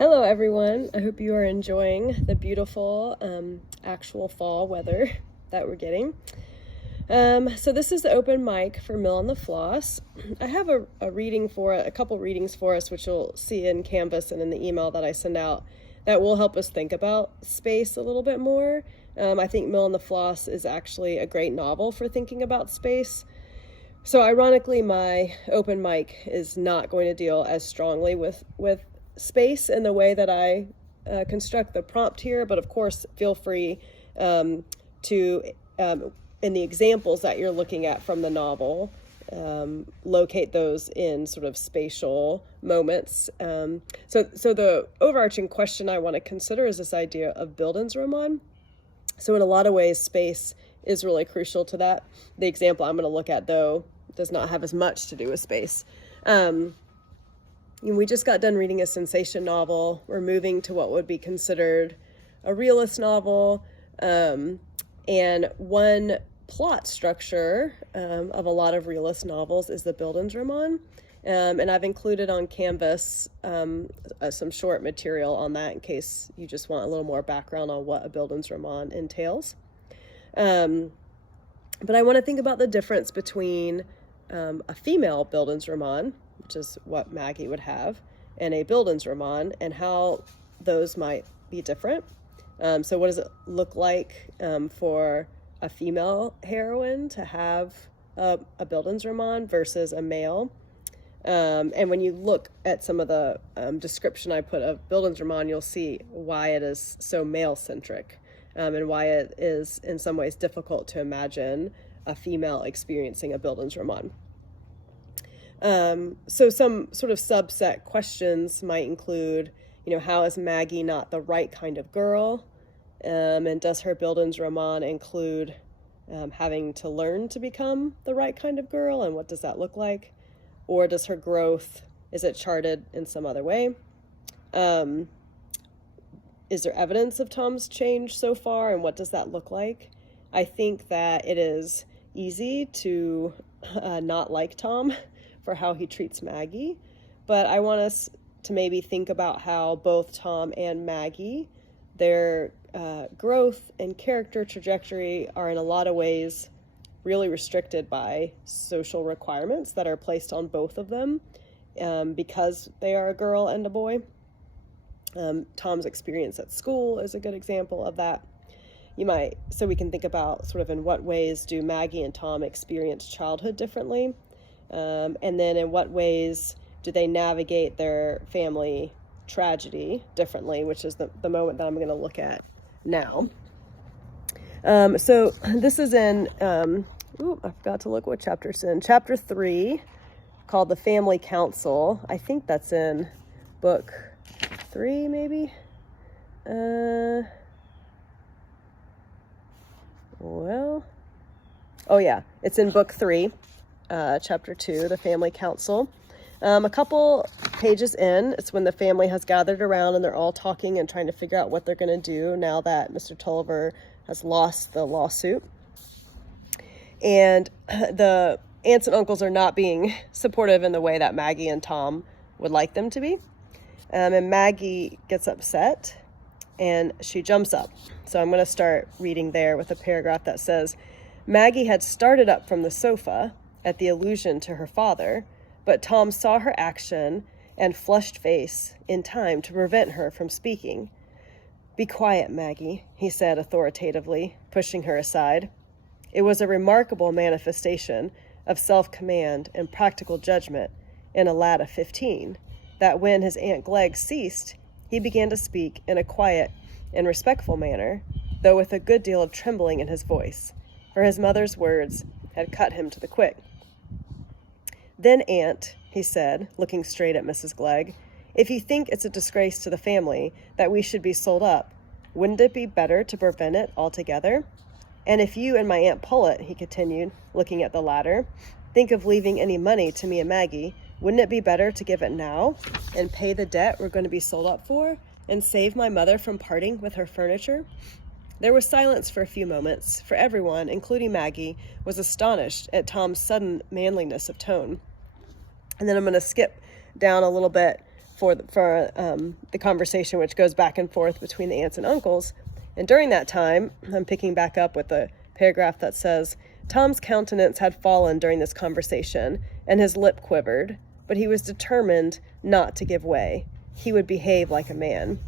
Hello everyone, I hope you are enjoying the beautiful actual fall weather that we're getting. So this is the open mic for Mill on the Floss. I have a couple readings for us, which you'll see in Canvas and in the email that I send out, that will help us think about space a little bit more. I think Mill on the Floss is actually a great novel for thinking about space. So ironically, my open mic is not going to deal as strongly with space in the way that I construct the prompt here, but of course feel free to, in the examples that you're looking at from the novel, locate those in sort of spatial moments. So the overarching question I want to consider is this idea of Bildungsroman. So in a lot of ways, space is really crucial to that. The example I'm going to look at, though, does not have as much to do with space. We just got done reading a sensation novel. We're moving to what would be considered a realist novel. And one plot structure of a lot of realist novels is the Bildungsroman. And I've included on Canvas some short material on that in case you just want a little more background on what a Bildungsroman entails. But I want to think about the difference between a female Bildungsroman, which is what Maggie would have, and a Bildungsroman, and how those might be different. So what does it look like for a female heroine to have a Bildungsroman versus a male? And when you look at some of the description I put of Bildungsroman, you'll see why it is so male-centric, and why it is in some ways difficult to imagine a female experiencing a Bildungsroman. So some sort of subset questions might include, how is Maggie not the right kind of girl? And does her Bildungsroman include having to learn to become the right kind of girl? And what does that look like? Or does her growth, is it charted in some other way? Is there evidence of Tom's change so far? And what does that look like? I think that it is easy to not like Tom for how he treats Maggie, but I want us to maybe think about how both Tom and Maggie, their growth and character trajectory are in a lot of ways really restricted by social requirements that are placed on both of them because they are a girl and a boy. Tom's experience at school is a good example of that. So we can think about sort of in what ways do Maggie and Tom experience childhood differently? And then in what ways do they navigate their family tragedy differently, which is the moment that I'm going to look at now. So this is in, I forgot to look what chapter it's in. Chapter 3, called The Family Council. I think that's in book 3, maybe? It's in book 3. Chapter 2, The Family Council. A couple pages in, it's when the family has gathered around and they're all talking and trying to figure out what they're going to do now that Mr. Tulliver has lost the lawsuit. And the aunts and uncles are not being supportive in the way that Maggie and Tom would like them to be. And Maggie gets upset and she jumps up. So I'm going to start reading there with a paragraph that says, Maggie had started up from the sofa at the allusion to her father, but Tom saw her action and flushed face in time to prevent her from speaking. Be quiet, Maggie, he said authoritatively, pushing her aside. It was a remarkable manifestation of self-command and practical judgment in a lad of 15, that when his Aunt Glegg ceased, he began to speak in a quiet and respectful manner, though with a good deal of trembling in his voice, for his mother's words had cut him to the quick. Then, Aunt, he said, looking straight at Mrs. Glegg, if you think it's a disgrace to the family that we should be sold up, wouldn't it be better to prevent it altogether? And if you and my Aunt Pullet, he continued, looking at the latter, think of leaving any money to me and Maggie, wouldn't it be better to give it now and pay the debt we're going to be sold up for and save my mother from parting with her furniture? There was silence for a few moments, for everyone, including Maggie, was astonished at Tom's sudden manliness of tone. And then I'm going to skip down a little bit for the conversation, which goes back and forth between the aunts and uncles. And during that time, I'm picking back up with the paragraph that says, Tom's countenance had fallen during this conversation, and his lip quivered, but he was determined not to give way. He would behave like a man.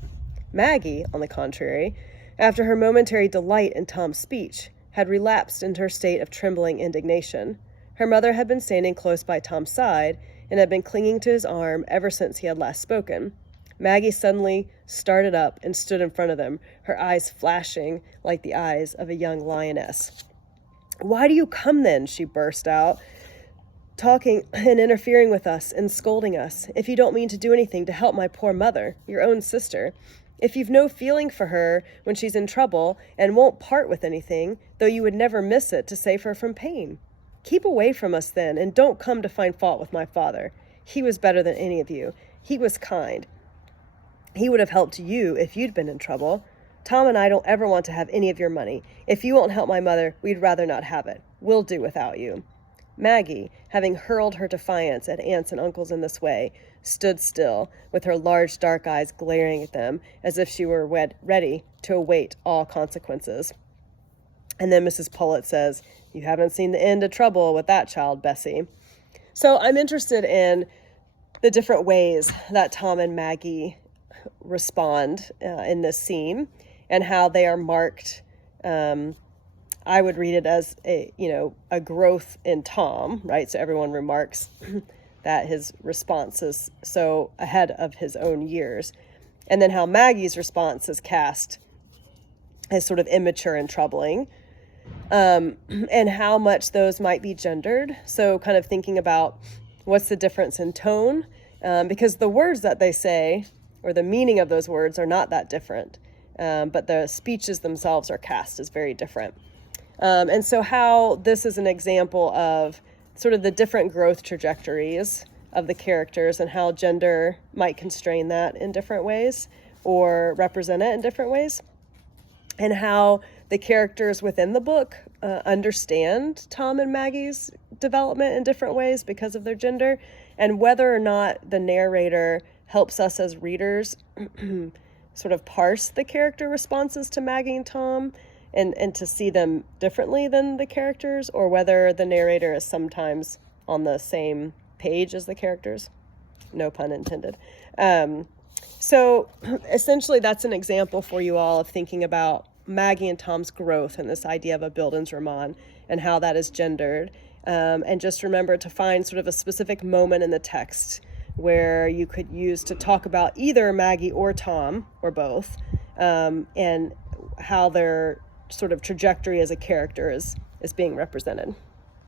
Maggie, on the contrary, after her momentary delight in Tom's speech, had relapsed into her state of trembling indignation. Her mother had been standing close by Tom's side and had been clinging to his arm ever since he had last spoken. Maggie suddenly started up and stood in front of them, her eyes flashing like the eyes of a young lioness. "Why do you come then?" she burst out, "talking and interfering with us and scolding us, if you don't mean to do anything to help my poor mother, your own sister. If you've no feeling for her when she's in trouble and won't part with anything, though you would never miss it to save her from pain. Keep away from us then, and don't come to find fault with my father. He was better than any of you. He was kind. He would have helped you if you'd been in trouble. Tom and I don't ever want to have any of your money. If you won't help my mother, we'd rather not have it. We'll do without you." Maggie, having hurled her defiance at aunts and uncles in this way, stood still, with her large dark eyes glaring at them, as if she were ready to await all consequences. And then Mrs. Pullet says, "You haven't seen the end of trouble with that child, Bessie." So I'm interested in the different ways that Tom and Maggie respond in this scene, and how they are marked. I would read it as a growth in Tom, right? So everyone remarks that his response is so ahead of his own years. And then how Maggie's response is cast as sort of immature and troubling, and how much those might be gendered. So kind of thinking about what's the difference in tone, because the words that they say, or the meaning of those words, are not that different, but the speeches themselves are cast as very different. And so how this is an example of sort of the different growth trajectories of the characters, and how gender might constrain that in different ways or represent it in different ways, and how the characters within the book understand Tom and Maggie's development in different ways because of their gender, and whether or not the narrator helps us as readers sort of parse the character responses to Maggie and Tom, and to see them differently than the characters, or whether the narrator is sometimes on the same page as the characters. No pun intended. So essentially that's an example for you all of thinking about Maggie and Tom's growth and this idea of a Bildungsroman and how that is gendered. And just remember to find sort of a specific moment in the text where you could use to talk about either Maggie or Tom, or both, and how their sort of trajectory as a character is being represented.